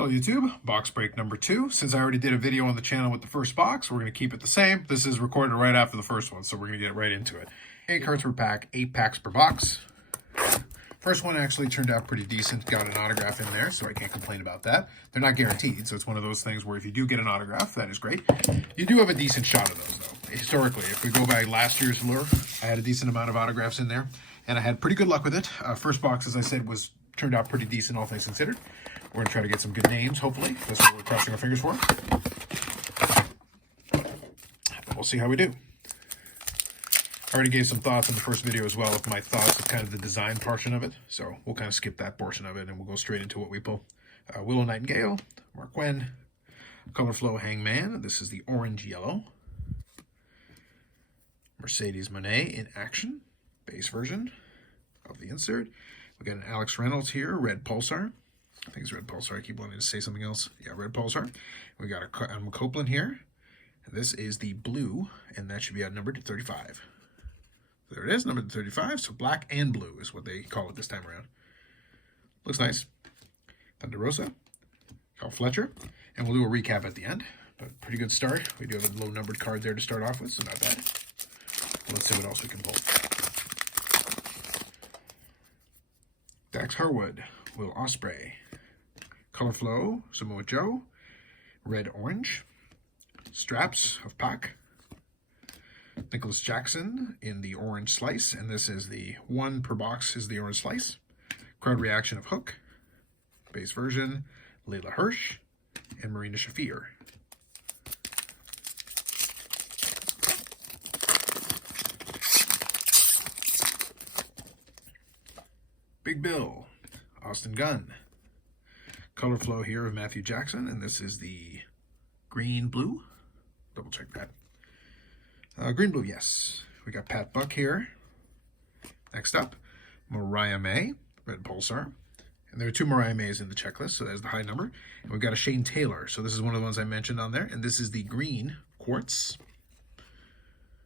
Hello YouTube, box break number 2. Since I already did a video on the channel with the first box, we're going to keep it the same. This is recorded right after the first one, so we're going to get right into it. 8 cards per pack, 8 packs per box. First one actually turned out pretty decent, got an autograph in there, so I can't complain about that. They're not guaranteed, so it's one of those things where if you do get an autograph, that is great. You do have a decent shot of those though. Historically, if we go by last year's Allure, I had a decent amount of autographs in there, and I had pretty good luck with it. First box, as I said, turned out pretty decent, all things considered. We're going to try to get some good names, hopefully. That's what we're crossing our fingers for. We'll see how we do. I already gave some thoughts in the first video as well of my thoughts of kind of the design portion of it. So we'll kind of skip that portion of it and we'll go straight into what we pull. Willow Nightingale, Mark Wen, Color Flow Hangman. This is the orange-yellow. Mercedes Monet in action, base version of the insert. We got an Alex Reynolds here, Red Pulsar. I think it's Red Pulsar. I keep wanting to say something else. Yeah, Red Pulsar. We got a Copeland here. And this is the blue, and that should be outnumbered to 35. There it is, numbered to 35. So black and blue is what they call it this time around. Looks nice. Thunder Rosa, Carl Fletcher, and we'll do a recap at the end. But pretty good start. We do have a low numbered card there to start off with, so not bad. Let's see what else we can pull. Dax Harwood, Will Ospreay, Color Flow, Samoa Joe, Red Orange, Straps of Pac, Nicholas Jackson in the orange slice, and this is the one per box is the orange slice. Crowd Reaction of Hook, base version, Layla Hirsch, and Marina Shafir. Big Bill, Austin Gunn. Color Flow here of Matthew Jackson, and this is the green-blue. Double check that. Green-blue, yes. We got Pat Buck here. Next up, Mariah May, Red Pulsar. And there are 2 Mariah Mays in the checklist, so there's the high number. And we've got a Shane Taylor. So this is one of the ones I mentioned on there, and this is the green quartz.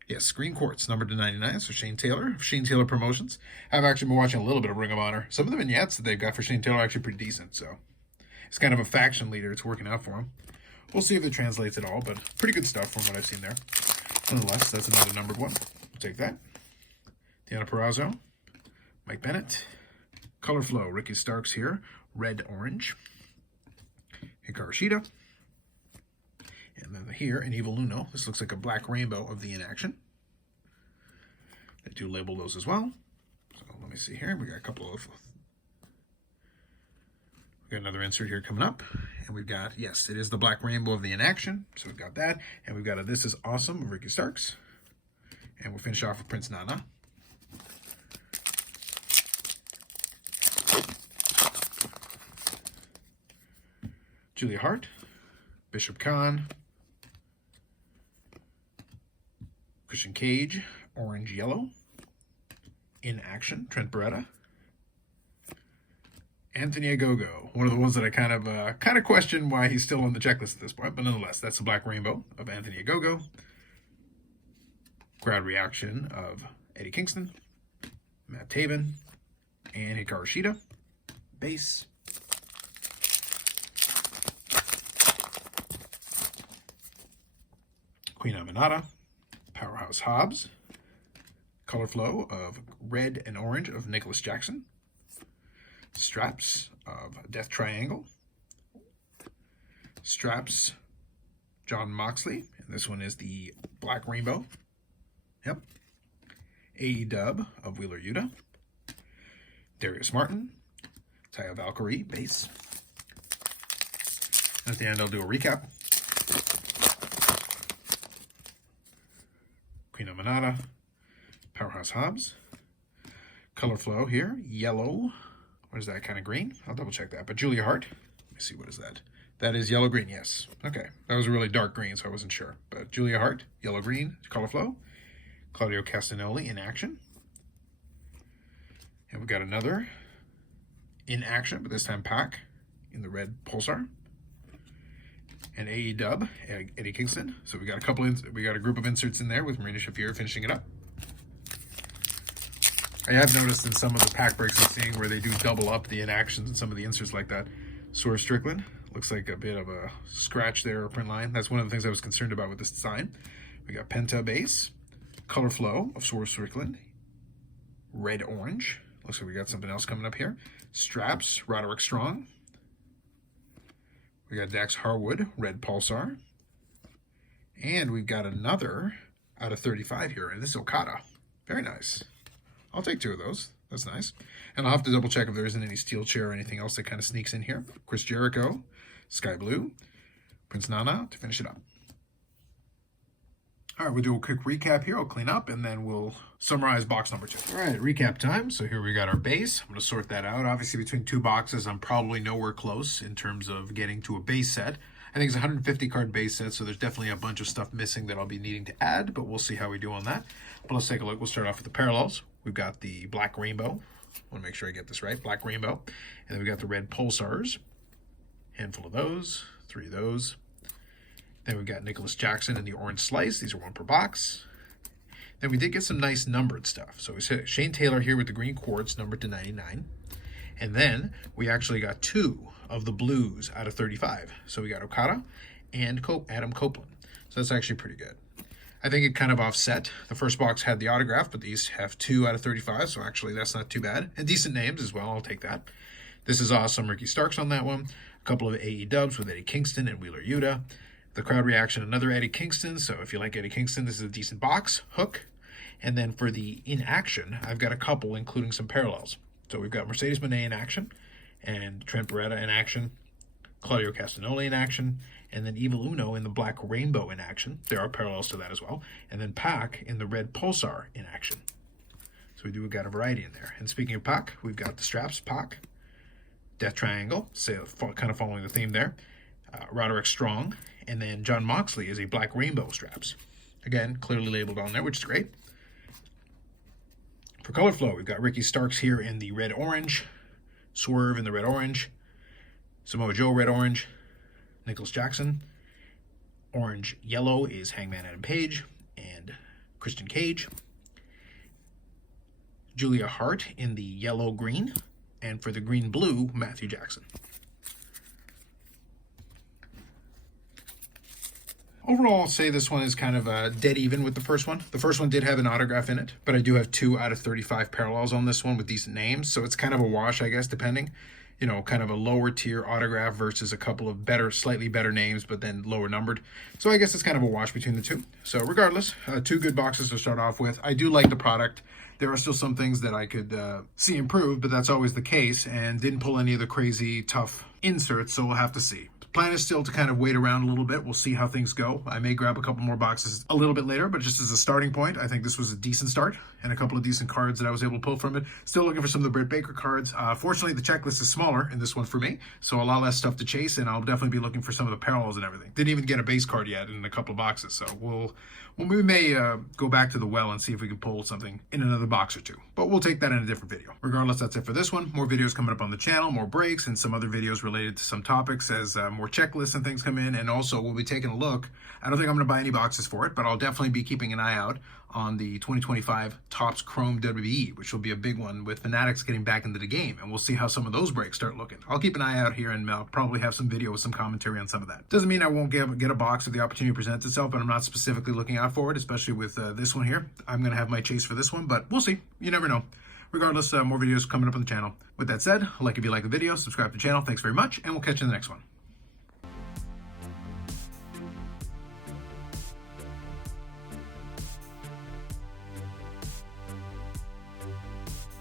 Yes, green quartz, numbered to 99. So Shane Taylor, Shane Taylor Promotions. I've actually been watching a little bit of Ring of Honor. Some of the vignettes that they've got for Shane Taylor are actually pretty decent. So it's kind of a faction leader. It's working out for him. We'll see if it translates at all, but pretty good stuff from what I've seen there. Nonetheless, that's another numbered one. We'll take that. Deanna Purrazzo, Mike Bennett, Color Flow, Ricky Starks here, Red Orange, Hikaru Shida. And then here, an Evil Luno. This looks like a black rainbow of the inaction. They do label those as well. So let me see here. We got a couple of... We got another insert here coming up. And we've got, yes, it is the black rainbow of the inaction. So we've got that. And we've got a This Is Awesome of Ricky Starks. And we'll finish off with Prince Nana. Julia Hart, Bishop Khan, Christian Cage, Orange Yellow, in action, Trent Beretta, Anthony Agogo, one of the ones that I kind of question why he's still on the checklist at this point, but nonetheless, that's the black rainbow of Anthony Agogo, Crowd Reaction of Eddie Kingston, Matt Taven, and Hikaru Shida, base. Queen Aminata, Powerhouse Hobbs, Color Flow of Red and Orange of Nicholas Jackson, Straps of Death Triangle, Straps John Moxley, and this one is the Black Rainbow. Yep. AEW of Wheeler Yuta, Darius Martin, Taya Valkyrie, base. At the end, I'll do a recap. Queen Aminata, Powerhouse Hobbs, Color Flow here, yellow. What is that, kind of green? I'll double check that. But Julia Hart, let me see, what is that? That is yellow-green, yes. Okay, that was a really dark green, so I wasn't sure. But Julia Hart, yellow-green, Color Flow. Claudio Castagnoli in action. And we've got another in action, but this time Pac in the red Pulsar. And AEW, Eddie Kingston. So we got a group of inserts in there with Marina Shafir finishing it up. I have noticed in some of the pack breaks I'm seeing where they do double up the inactions and some of the inserts like that. Swerve Strickland, Looks like a bit of a scratch there, or print line. That's one of the things I was concerned about with this design. We got Penta base, color flow of Swerve Strickland, red orange. Looks like we got something else coming up here. Straps, Roderick Strong. We got Dax Harwood, red Pulsar. And we've got another out of 35 here, and this is Okada. Very nice. I'll take 2 of those. That's nice. And I'll have to double check if there isn't any steel chair or anything else that kind of sneaks in here. Chris Jericho, Sky Blue, Prince Nana to finish it up. All right, we'll do a quick recap here. I'll clean up, and then we'll summarize box number 2. All right, recap time. So here we got our base. I'm going to sort that out. Obviously, between 2 boxes, I'm probably nowhere close in terms of getting to a base set. I think it's a 150 card base set, so there's definitely a bunch of stuff missing that I'll be needing to add, but we'll see how we do on that. But let's take a look. We'll start off with the parallels. We've got the black rainbow. I want to make sure I get this right. Black rainbow. And then we got the red pulsars. Handful of those. 3 of those. Then we've got Nicholas Jackson in the orange slice. These are 1 per box. Then we did get some nice numbered stuff. So we said Shane Taylor here with the green quartz, numbered to 99. And then we actually got 2 of the blues out of 35. So we got Okada and Adam Copeland. So that's actually pretty good. I think it kind of offset. The first box had the autograph, but these have 2 out of 35. So actually that's not too bad. And decent names as well. I'll take that. This is awesome. Ricky Starks on that one. A couple of AE dubs with Eddie Kingston and Wheeler Yuta. The crowd reaction, another Eddie Kingston. So if you like Eddie Kingston, this is a decent box. Hook. And then for the in action, I've got a couple, including some parallels. So we've got Mercedes Moné in action, and Trent Beretta in action, Claudio Castagnoli in action, and then Evil Uno in the black rainbow in action. There are parallels to that as well. And then Pac in the red Pulsar in action. So we've got a variety in there. And speaking of Pac, we've got the straps, Pac, Death Triangle, kind of following the theme there, Roderick Strong, and then John Moxley is a black rainbow straps. Again, clearly labeled on there, which is great. For color flow, we've got Ricky Starks here in the red-orange, Swerve in the red-orange, Samoa Joe red-orange, Nicholas Jackson. Orange-yellow is Hangman Adam Page and Christian Cage. Julia Hart in the yellow-green, and for the green-blue, Matthew Jackson. Overall, I'll say this one is kind of dead even with the first one. The first one did have an autograph in it, but I do have 2 out of 35 parallels on this one with decent names. So it's kind of a wash, I guess, depending. You know, kind of a lower tier autograph versus a couple of slightly better names, but then lower numbered. So I guess it's kind of a wash between the 2. So regardless, 2 good boxes to start off with. I do like the product. There are still some things that I could see improved, but that's always the case, and didn't pull any of the crazy tough inserts, so we'll have to see. Plan is still to kind of wait around a little bit. We'll see how things go. I may grab a couple more boxes a little bit later, but just as a starting point, I think this was a decent start and a couple of decent cards that I was able to pull from it. Still looking for some of the Britt Baker cards. Fortunately, the checklist is smaller in this one for me, so a lot less stuff to chase, and I'll definitely be looking for some of the parallels and everything. Didn't even get a base card yet in a couple of boxes, so we may go back to the well and see if we can pull something in another box or 2. But we'll take that in a different video. Regardless, that's it for this one. More videos coming up on the channel, more breaks, and some other videos related to some topics as more checklists and things come in. And also, we'll be taking a look. I don't think I'm going to buy any boxes for it, but I'll definitely be keeping an eye out on the 2025 Topps Chrome WWE, which will be a big one with Fanatics getting back into the game. And we'll see how some of those breaks start looking. I'll keep an eye out here, and I'll probably have some video with some commentary on some of that. Doesn't mean I won't get a box if the opportunity presents itself, but I'm not specifically looking out for it, especially with this one here. I'm going to have my chase for this one, but we'll see. You never know. Regardless, more videos coming up on the channel. With that said, like if you like the video, subscribe to the channel. Thanks very much, and we'll catch you in the next one.